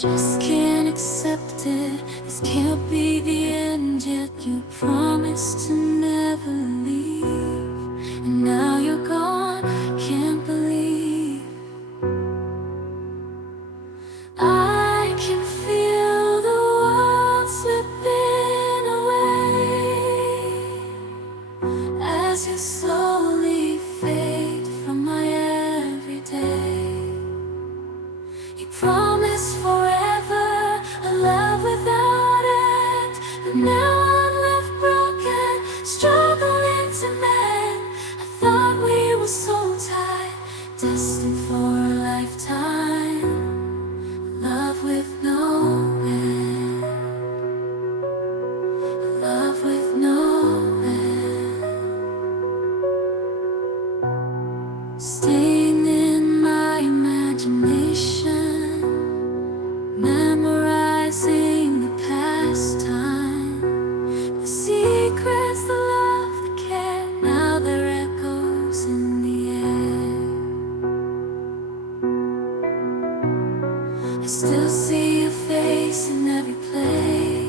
just can't accept it. This can't be the end yet. You promised to never leave, and now you're gone. Can't believe I can feel the world slipping away as you slowly fade from my everyday. You promised forever, a love without end, but now I'm left broken, struggling to mend. I thought we were so tight, destined for a lifetime, love with no end, love with no end. Staying in my imagination, memorizing the past time, the secrets, the love, the care. Now they're echoes in the air. I still see your face in every place.